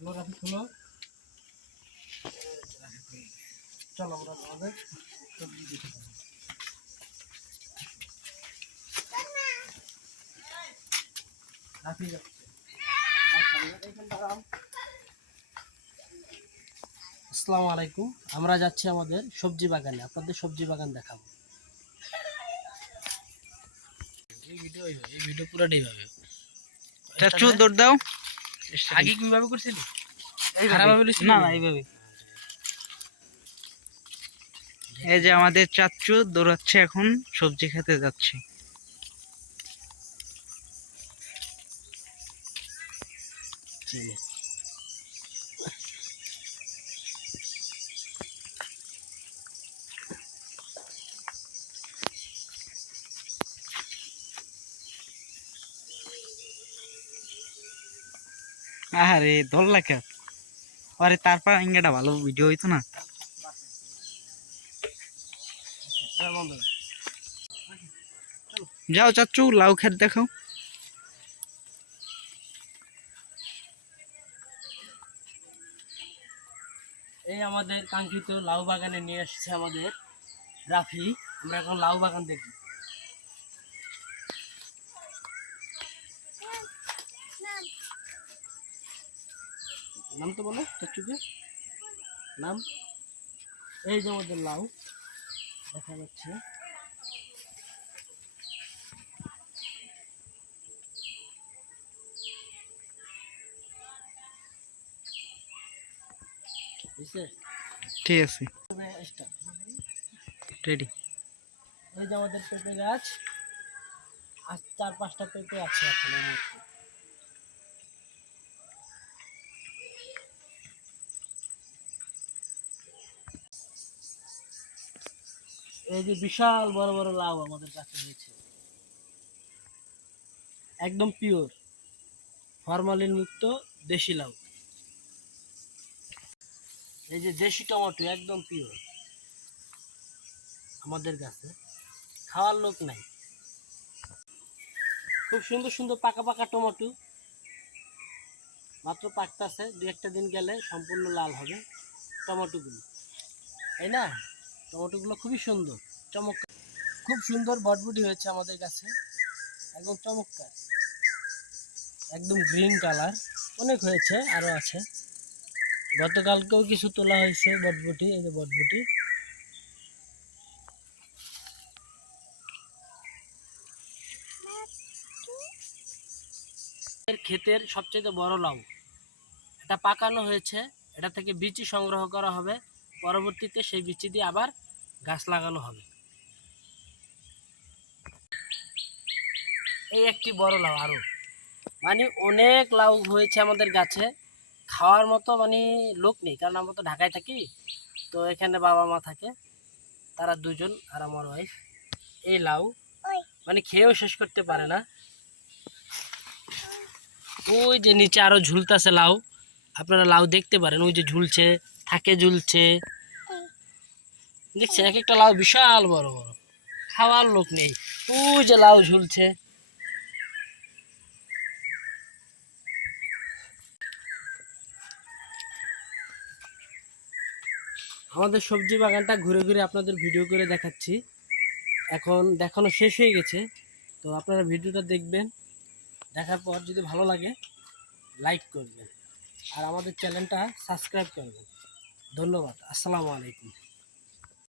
চলো আমরা আমাদের সবজি দিতে হবে। আসসালামু আলাইকুম। আমরা যাচ্ছি আমাদের সবজি বাগানে, আপনাদের সবজি বাগান দেখাবো। এই ভিডিও পুরোটাই হবে। চাচু দৌড় দাও। আগে কিভাবে করছিলি? না না এইভাবে। এই যে আমাদের চাচু দৌড়াচ্ছে, এখন সবজি খেতে যাচ্ছে। আরে দৌড়লা কে? আরে তারপর ইংরেটা ভালো ভিডিও হইতো না। যাও চাচু লাউ খেত দেখাও। এই আমাদের কাঙ্ক্ষিত লাউ বাগানে নিয়ে এসেছে আমাদের রাফি। আমরা এখন লাউ বাগান দেখব। নাম তো বলো চাচুকে, নাম। এই যে আমাদের লাউ দেখা যাচ্ছে। ঠিক আছে, রেডি। এই যে আমাদের পেঁপে গাছ, আজ 4-5টা পেঁপে আছে এখন। এই যে বিশাল বড় বড় লাউ আমাদের কাছে হয়েছে, একদম পিওর ফরমালিন মুক্ত দেশি লাউ। এই যে দেশি টমেটো একদম পিওর আমাদের কাছে, খাওয়ার লোক নাই। খুব সুন্দর সুন্দর পাকা পাকা টমেটো, মাত্র পাকতেছে, 2-1টা দিন গেলে সম্পূর্ণ লাল হবে টমেটোগুলো, তাই না? টমেটোগুলো খুবই সুন্দর, চমৎকার, খুব সুন্দর বটবুটি হয়েছে আমাদের কাছে, একদম চমৎকার, একদম গ্রিন কালার। অনেক হয়েছে, আরও আছে। গতকালকেও কিছু তোলা হয়েছে বটবুটি। এই যে বটবুটি, ক্ষেতের সবচেয়ে বড় লাউ, এটা পাকানো হয়েছে। এটা থেকে বিচি সংগ্রহ করা হবে, পরবর্তীতে সেই বিচি দিয়ে আবার গাছ লাগানো হবে। এই একটি বড় লাউ, আরো মানে অনেক লাউ হয়েছে আমাদের গাছে, খাওয়ার মতো মানে লোক নেই, কারণ আমরা তো ঢাকায় থাকি। তো এখানে বাবা মা থাকে, তারা দুজন আর আমার ওয়াইফ। এই লাউ মানে খেয়েও শেষ করতে পারে না। ওই যে নিচে আরো ঝুলতেছে লাউ, আপনারা লাউ দেখতে পারেন, ওই যে ঝুলছে, থাকে ঝুলছে, দেখছেন? এক একটা লাউ বিশাল বড় বড়, খাওয়ার লোক নেই। ওই যে লাউ ঝুলছে। আমাদের সবজি বাগানটা ঘুরে ঘুরে আপনাদের ভিডিও করে দেখাচ্ছি। এখন দেখানো শেষ হয়ে গেছে, তো আপনারা ভিডিওটা দেখবেন, দেখার পর যদি ভালো লাগে লাইক করবেন আর আমাদের চ্যানেলটা সাবস্ক্রাইব করবেন। ধন্যবাদ। আসসালামু আলাইকুম।